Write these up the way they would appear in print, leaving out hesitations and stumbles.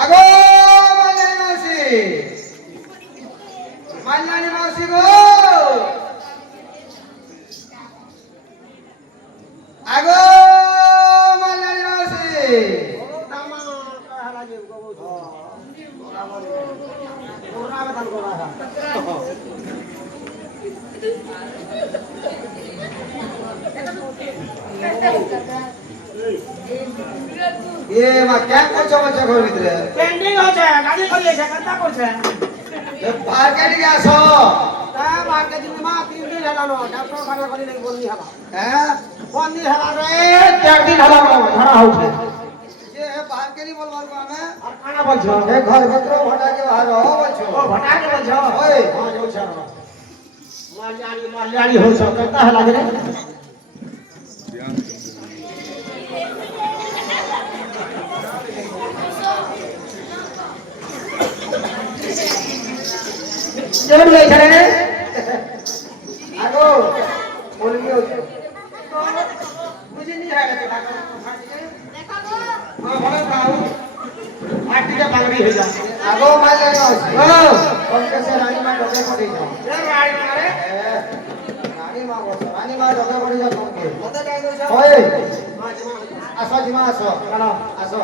আগো মাল্লানি মাসি, মাল্লানি মাসি গো, আগো মাল্লানি মাসি। ये मा क्या करछो बच्चा घर ভিতরে পেন্ডিং হচ্ছে গাড়ি করিয়েছে কথা করছে এ মার্কেট কে আসো তা মার্কেটিং মা 3 দিন হলো ডাক্তার খানা করি নাই বন্দি হবা হ্যাঁ বন্দি হবা রে 4 দিন হলো ধরা হচ্ছে ये मार्केट ही बोलबार को हमें আর খানা বলছো ए घर भीतर भटा के बाहर हो बच्चो ও ভটাকে বলছো ओए हां যাও মালিয়ানি হইছ কত হলা রে জলম লই ছারে আগো बोलिए বুঝিনি হয় রে ডাক্তার দেখা গো हां বড় খাও মাটিটা বাংড়ি হই যা আগো মাল্লানি মাসি ও कौन कैसे रानी मां डबे पड़ी जाओ এ রাই মারে रानी मां बस रानी मां डबे पड़ी जाओ तुम के কত যাই গো ओए মা জমা आसो जिमा आसो কালো आसो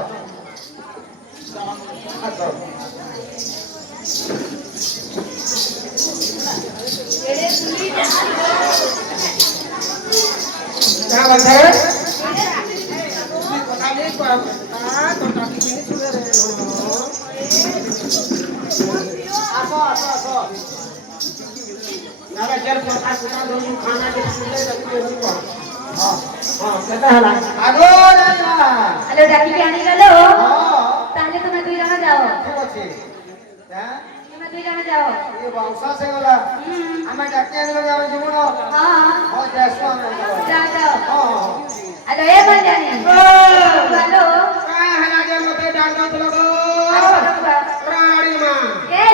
आसो क्या बंदे কথা নেই কো তা তো টাকি কিনে চলে রে আসো আসো আসো না জল কথা সুনা দো খানা के चूल्हे रखते हो को हां हां केता हला আগো রানী মা হ্যালো ডাকিকে আনি গেল हां তাহলে তুমি দুই জনে যাও ঠিক আছে হ্যাঁ তুমি দুই জনে যাও ये बाउसा से गला हमें डाके आने जावे जीवन হ্যাঁ हां जैसो हमें যাও যাও हां हां হ্যালো এ মাল্লানি হ্যালো का हला के मते डाल दो लगो रानी मां এ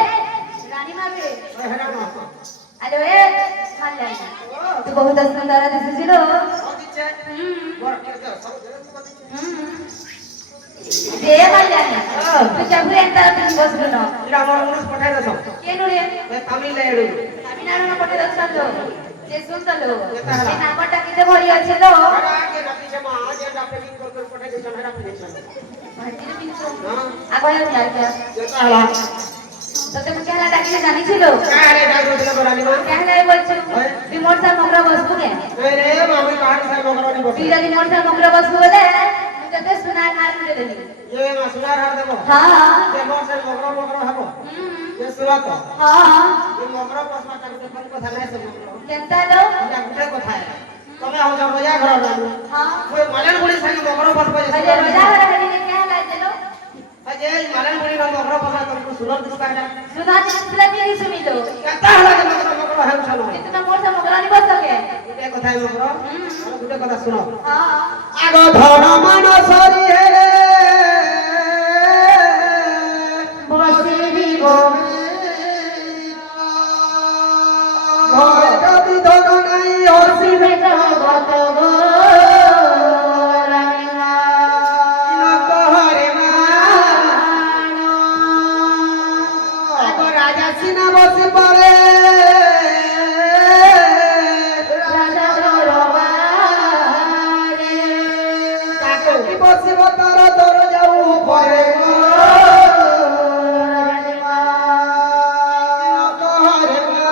রানী মাকে हला मां হ্যালো এ মাল্লানি তুই বহুত সুন্দর দিছিস দিচ্ছে বড় কেতে সব যে মাল্লানি তুই চাপুরে একটা দিন বসলো না এটা আমার মনস পঠাই দাও কেন রে এ তামিল এড়ু আমি নানা পটে দছালো যে শুনতলো এই নাম্বারটা কিতে ভরি আছে লো হলা के नती से मां जे डाक्टर कर पठाई दे हला पठाई ভাতিরে পিনছো हां আগে আর क्या केता हला তোতে মুকে হলা ডাকিলে জানিছিল का हले डाल दो लगो रानी मां কেহলে বলছো তুই মোর সাথে মগরা বসবু কে रे मामी कान से मगरानी बोल তুই যদি মোর সাথে মগরা বসবু বলে তুই তোতে সোনার হার মিলে দেবি ये मां सुनार हार देबो হ্যাঁ ये मोर से मगरा हबो ये सुना तो হ্যাঁ ये मगरा पसमा कर दे कोन কথা নাই सब কেনতা লো এটা গুটে কথা তুমি আও যাও রোজা ঘর রানী হ্যাঁ ওই মালান গুলি সাথে মগরা পসবা বলে রোজা হরা হলি কেহলা দিলো अजय मालन गुली ना मगरा पसा तुमको सुनर दिसता है सुना दिसला नहीं सुनिलो कहता हला के मगरा है चलो তুমি মোর সাথে মগরা নি বসকে गुटे কথা है मगरा गुटे কথা सुनो হ্যাঁ আগো ধর মানসরি হেলে বসিবি গো ভয় যদি ধন নাই হসিবে জগত গো রানী মা নকহরে মা আগো রাজা সিনা বসে পড়ে রাজা দরবারে কাকে বসিব তার দর যাও পরে গো রানী মা নকহরে মা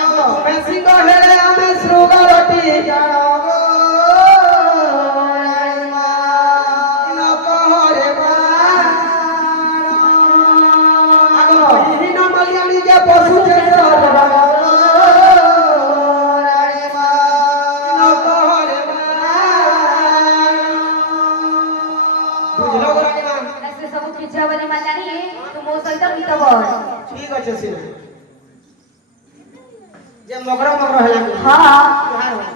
আগো বেশি কহেলে আমি শ্রুগরটি জানো গো রানী মা নকহরে মা আগো হীন মালিয়ানি যে পশু যে সরবা রানী মা নকহরে মা বুঝলো গো রানী মা ऐसे सब पीछे वाली मालानी तू मो सहित गीत बोल ठीक আছে সিনা যে মগরা মগরা হলা हां হার হলা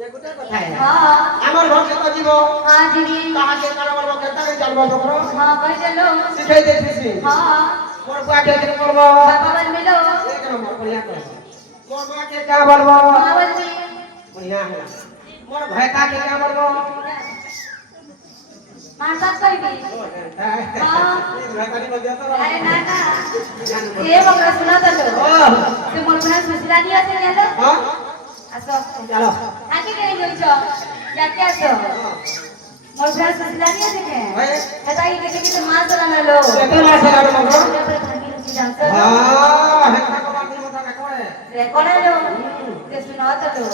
ये गुटे কথা है हां আমার ঘর কে জীব हां जी কাহাকে কারা বলবো কেতাকে জানবো মগরা हां कह चलो শিখাই দেছিস हां মোর বুয়া কে কি করবো बाबा बन मिलो এক নম্বর বড়িয়া কর মোর মা কে কা বলবো हां बन में बढ़िया है मोर भाई का के क्या बोलबो हाँ। घाटानी बोल दिया तो अरे ना ना ये बकरा सुना तो लो ते मोर बहन सुशीला नहीं आसे गेलो हां आसो चलो आके के गई छो या क्या छो मोर बहन सुशीला नहीं आसे के बताई के कि तो मां चला ना लो केते मास लागो मगो हां हां हेता को बात मत का कोड़े रे कोने लो ते सुना तो लो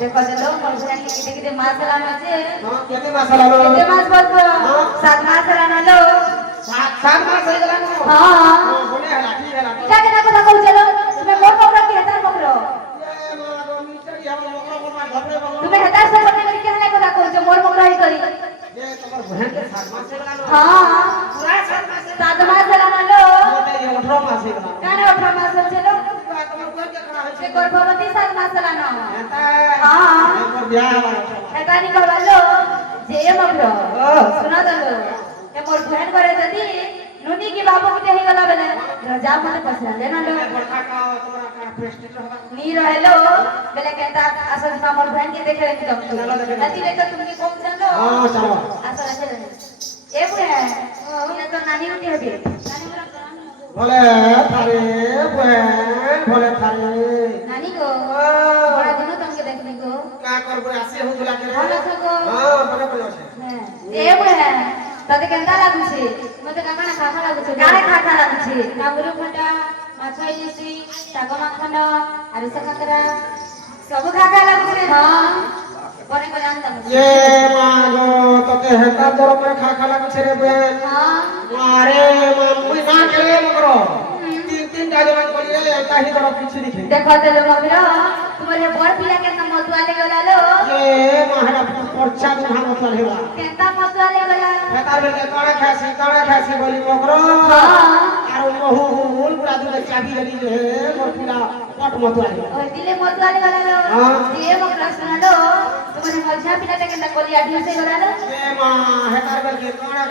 देखो तो लो मोर बहन के कि मां चला ना छे हां केते मास लागो केते मास बोलतो 7 मास चला ना लो 7 मास हो गला नो हां बोले लाठी है लाठी क्या के ना को चलो तुम्हें मोर पकड़ के हेता पकड़ो ये मारो मिस्त्री हम मगरो बरमा घरे बगलो तुम्हें हेता से पकड़ के हेला को कहू मोर पकड़ ही करी ये तमर बहन के 7 मास हो गला नो हां पूरा 7 मास 7 मास चला ना लो मोटे ये 18 मास हो गला काने 18 मास चलो तमर घर के करा है से गर्भवती 7 मास चला ना हेता हां हमर ब्याह वाला हेता नि कहलो जे मगरो सुना दलो ए मोर बहन करे जदी नुनी की बाबू के ही गला बेले राजा मने पसरा लेना लो बड़का का तोरा का प्रेस्टीज रहबा नी रहलो बेले कहता असल में मोर बहन के देखे रही तुम नती लेकर तुमकी कौन जानो हां चलो असल ऐसे ए बुढ़े ये तो नानी उठी होती नानी बोले थारे बहन बोले थारे नानी को बड़ा दिनों तुमके देखने को का करबो आसे हो तुला के भलो छको हां बड़े बड़े আছে ए बुढ़े तते केंता लागुछे मते काकाना खाखा लागुछे काने खाखा लागुछे काबुरु फटा माछाई जैसी सागो माखन आरिसा काकरा सब खाखा लागुछे हां बने को जानता ये मागो तते हेता तोर में खा लागु छे रे बहन हां मारे मुई ना केले मगरो तीन टा जवान कोलिए एटा ही तोर पीछे दिखे देखो ते लो मगरो तुम्हारे बड़ पिला केंता मतवाले गला लो ये महारा परछा दुहा मतलब हेला केंता मतवाले गला हेता बेल के तोड़ा खासी बोली मगरो हां आरो महूल पूरा दुले चाबी लगी जे मोर पूरा पट मतवाले और दिले मतवाले गला लो हां ये मगरो सुना लो तुम्हारे मझा पिला केंता कोली आढी से गला लो ये मां हेता बेल के तोड़ा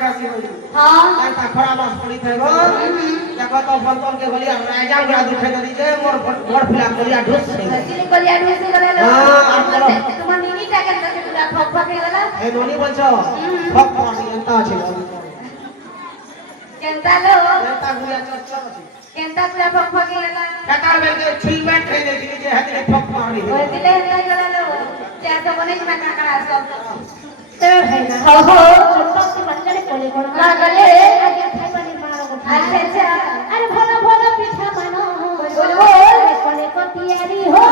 खासी बोली हां ता खरा बास पड़ी थे गो देखो तो फलतन के गलिया राजा गुड़ा दुखे दली जे मोर बड़ फिला गलिया ढुस दिले कोली आढी से गला लो हां चलो तुम्हार नीनी टा केंता से पूरा फक फक गला ए नोनी बोलछो फक पड़ी एंता আছে केंता लो एंता गुलिया चच्चा আছে केंता पूरा फक फक गला काकार बेल के छिलमेट खाई दे जे हाथे फक मारी और दिले हेता गला लो क्या तो बने ना काकड़ा सब ते भैया हो हो छोटा से बच्चा ने कोले कोन का गले आगे खाइबानी मारो को अच्छा अच्छा अरे भोला भोला पीठा मानो बोल बोल कोले को तैयारी हो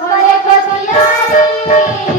कोले को तैयारी